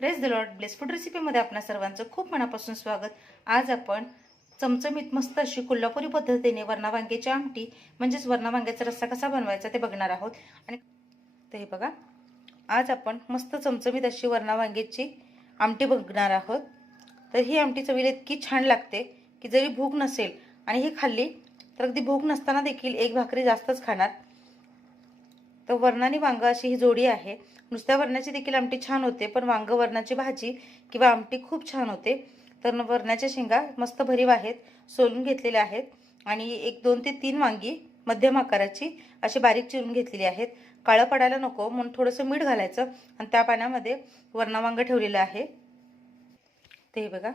Praise the Lord bless food रेसिपीमध्ये आपणा सर्वांचं खूप मनापासून स्वागत. आज आपण चमचमीत मस्त अशी कोल्हापुरी पद्धतीने वरणा वांग्याची आमटी म्हणजेच वरणा वांग्याचा रस्सा कसा बनवायचा ते बघणार आहोत. आणि ते हे बघा आज आपण मस्त चमचमीत अशी वरणा वांग्याची आमटी बघणार आहोत. तर ही आमटी चवीला इतकी छान लागते की जरी भूक नसेल आणि ही खाल्ली तर अगदी भूक नसताना देखील एक भाकरी जास्तच खाणार. तर वरणाने वांग अशी ही जोडी आहे. नुसत्या वरणाची देखील आमटी छान होते पण वांग वरणाची भाजी किंवा आमटी खूप छान होते. तर वरणाच्या शेंगा मस्त भरीव आहेत सोलून घेतलेल्या आहेत आणि एक दोन ते तीन वांगी मध्यम आकाराची अशी बारीक चिरून घेतलेली आहेत. काळं पडायला नको म्हणून थोडंसं मीठ घालायचं आणि त्या पाण्यामध्ये वरणावांग ठेवलेलं आहे. ते हे बघा.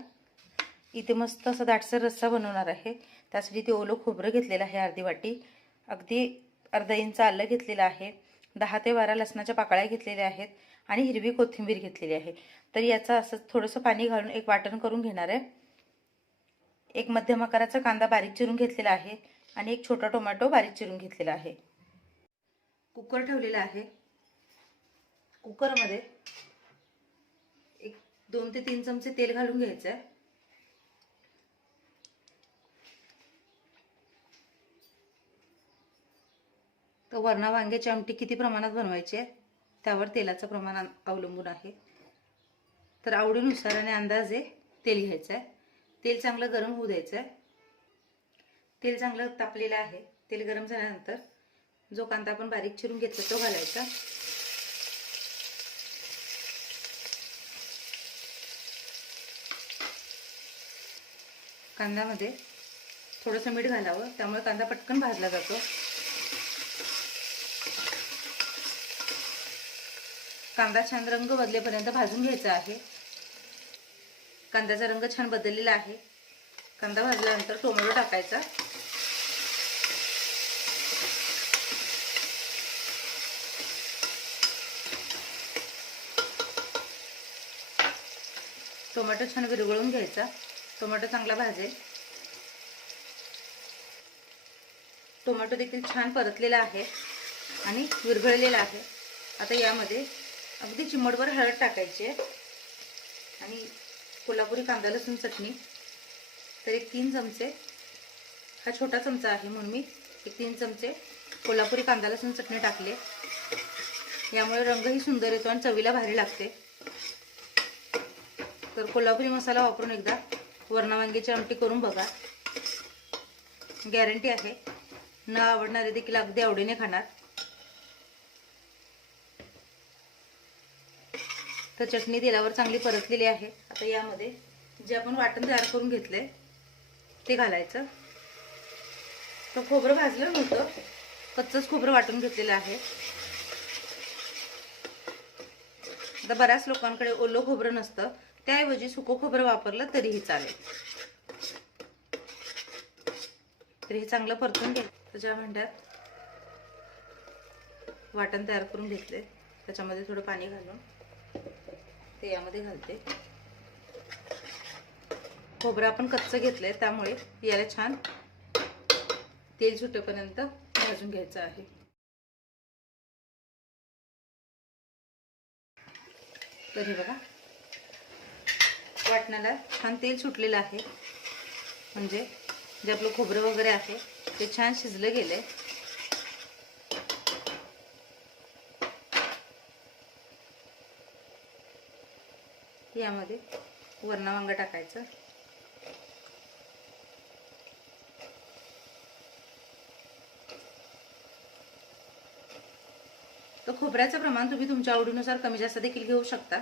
इथे मस्त असा दाटसर रस्सा बनवणार आहे. त्यासाठी ते ओलं खोबरं घेतलेलं आहे अर्धी वाटी. अगदी अर्धा इंच आलं घेतलेलं आहे. दहा ते बारा लसणाच्या पाकळ्या घेतलेल्या आहेत आणि हिरवी कोथिंबीर घेतलेली आहे. तर याचं असं थोडंसं पाणी घालून एक वाटण करून घेणार आहे. एक मध्यम आकाराचा कांदा बारीक चिरून घेतलेला आहे आणि एक छोटा टोमॅटो बारीक चिरून घेतलेला आहे. कुकर ठेवलेला आहे. कुकरमध्ये एक दोन ते तीन चमचे तेल घालून घ्यायचं आहे. तर वरणा वांग्याची आमटी किती प्रमाणात बनवायची आहे? त्यावर तेलाचं प्रमाण अवलंबून आहे. तर आवडीनुसार आणि अंदाजे तेल घ्यायचं आहे तेल चांगलं गरम होऊ द्यायचं आहे तेल चांगलं तापलेलं आहे. तेल गरम झाल्यानंतर जो कांदा आपण बारीक चिरून घेतला तो घालायचा. कांद्यामध्ये थोडंसं मीठ घालावं. त्यामुळे कांदा पटकन भाजला जातो. कांदा छान रंग बदलेपर्यंत भाजून घ्यायचा आहे. कांद्याचा रंग छान बदललेला आहे. कांदा भाजल्यानंतर टोमॅटो टाकायचा. टोमॅटो छान विरघळून घ्यायचा. टोमॅटो चांगला भाजेल. टोमॅटो देखील छान परतलेला आहे आणि विरघळलेला आहे. आता यामध्ये अगदी चिमटभर हळद टाकायची आहे. आणि कोल्हापुरी कांदा लसूण चटणी. तर एक तीन चमचे हा छोटा चमचा आहे म्हणून मी एक तीन चमचे कोल्हापुरी कांदा लसूण चटणी टाकले यामुळे रंगही सुंदर येतो आणि चवीला भारी लागते. तर कोल्हापुरी मसाला वापरून एकदा वरणा आमटी करून बघा. गॅरंटी आहे. न आवडणारे देखील अगदी आवडीने खाणार. तर चटणी तेलावर चांगली परतलेली आहे. आता यामध्ये जे आपण वाटण तयार करून घेतलंय ते घालायचं. तर खोबरं भाजलं नव्हतं. कच्चंच खोबरं वाटून घेतलेलं आहे. आता बऱ्याच लोकांकडे ओलं खोबरं नसतं. त्याऐवजी सुकं खोबरं वापरलं तरीही चालेल. तर हे चांगलं परतून घे. त्याच्या भांड्यात वाटण तयार करून घेतले त्याच्यामध्ये थोडं पाणी घालून ते यामध्ये घालते. खोबरं आपण कच्चं घेतलंय त्यामुळे याला छान तेल सुटेपर्यंत भाजून घ्यायचं आहे. तर हे बघा वाटणाला छान तेल सुटलेलं आहे. म्हणजे जे आपलं खोबरं वगैरे आहे ते छान शिजलं गेलंय. यामध्ये वरणा वांग टाकायचं. तर खोबऱ्याचं प्रमाण तुम्ही तुमच्या आवडीनुसार कमी जास्त देखील घेऊ शकता.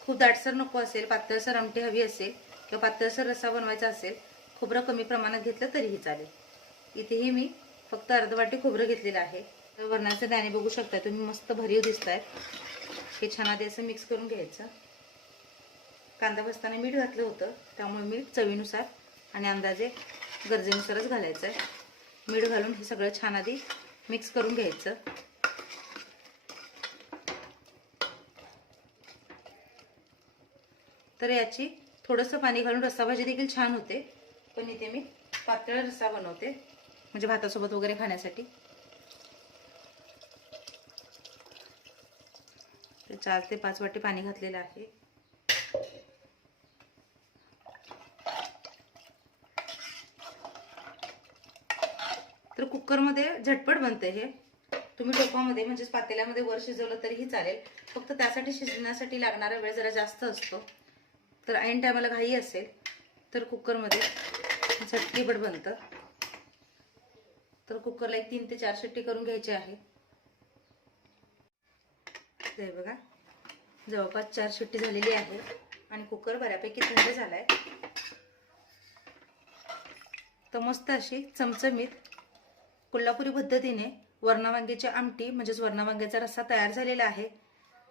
खूप दाटसर नको असेल पातळसर आमटी हवी असेल किंवा पातळसर रस्सा बनवायचा असेल खोबरं कमी प्रमाणात घेतलं तरीही चालेल. इथेही मी फक्त अर्ध वाटी खोबरं घेतलेलं आहे. तर वरणाचे दाणे बघू शकता तुम्ही मस्त भरीव दिसत आहेत हे छान आधी असं मिक्स करून घ्यायचं. कांदा भाजताना मीठ घातलं होतं त्यामुळे मीठ चवीनुसार आणि अंदाजे गरजेनुसारच घालायचं आहे मीठ घालून हे सगळं छान आधी मिक्स करून घ्यायचं. तर याची थोडंसं पाणी घालून रस्सा भाजी देखील छान होते पण इथे मी पातळ रस्सा बनवते म्हणजे भातासोबत वगैरे खाण्यासाठी. चार ते पाच वाटी पाणी घातलेलं आहे. तर कुकरमध्ये झटपट बनते हे. तुम्ही टोपामध्ये म्हणजेच पातेल्यामध्ये वर शिजवलं तरीही चालेल. फक्त त्यासाठी शिजण्यासाठी लागणारा वेळ जरा जास्त असतो. तर ऐन टायमाला घाई असेल तर कुकरमध्ये झटकीपट बनतं. तर कुकरला एक तीन ते चार शिट्टी करून घ्यायची आहे. ते बघा. जवळपास चार शिट्टी झालेली आहे. आणि कुकर बऱ्यापैकी थंड आहे तर मस्त अशी चमचमीत कोल्हापुरी पद्धतीने वरणावांग्याची आमटी म्हणजेच वरणा वांग्याचा रस्सा तयार झालेला आहे.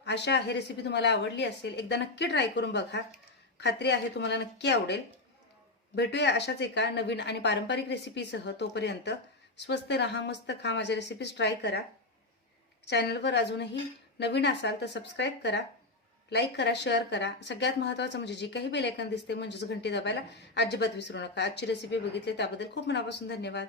आशा आहे रेसिपी तुम्हाला आवडली असेल एकदा नक्की ट्राय करून बघा. खात्री आहे तुम्हाला नक्की आवडेल. भेटूया अशाच एका नवीन आणि पारंपरिक रेसिपीसह तोपर्यंत. स्वस्त राहा मस्त खा माझ्या रेसिपीज ट्राय करा. चॅनलवर अजूनही नवीन असाल तर सबस्क्राईब करा. लाईक करा शेअर करा. सगळ्यात महत्त्वाचं म्हणजे जी काही बेलायकन दिसते म्हणजेच घंटी दाबायला अजिबात विसरू नका. आजची रेसिपी बघितली त्याबद्दल खूप मनापासून धन्यवाद.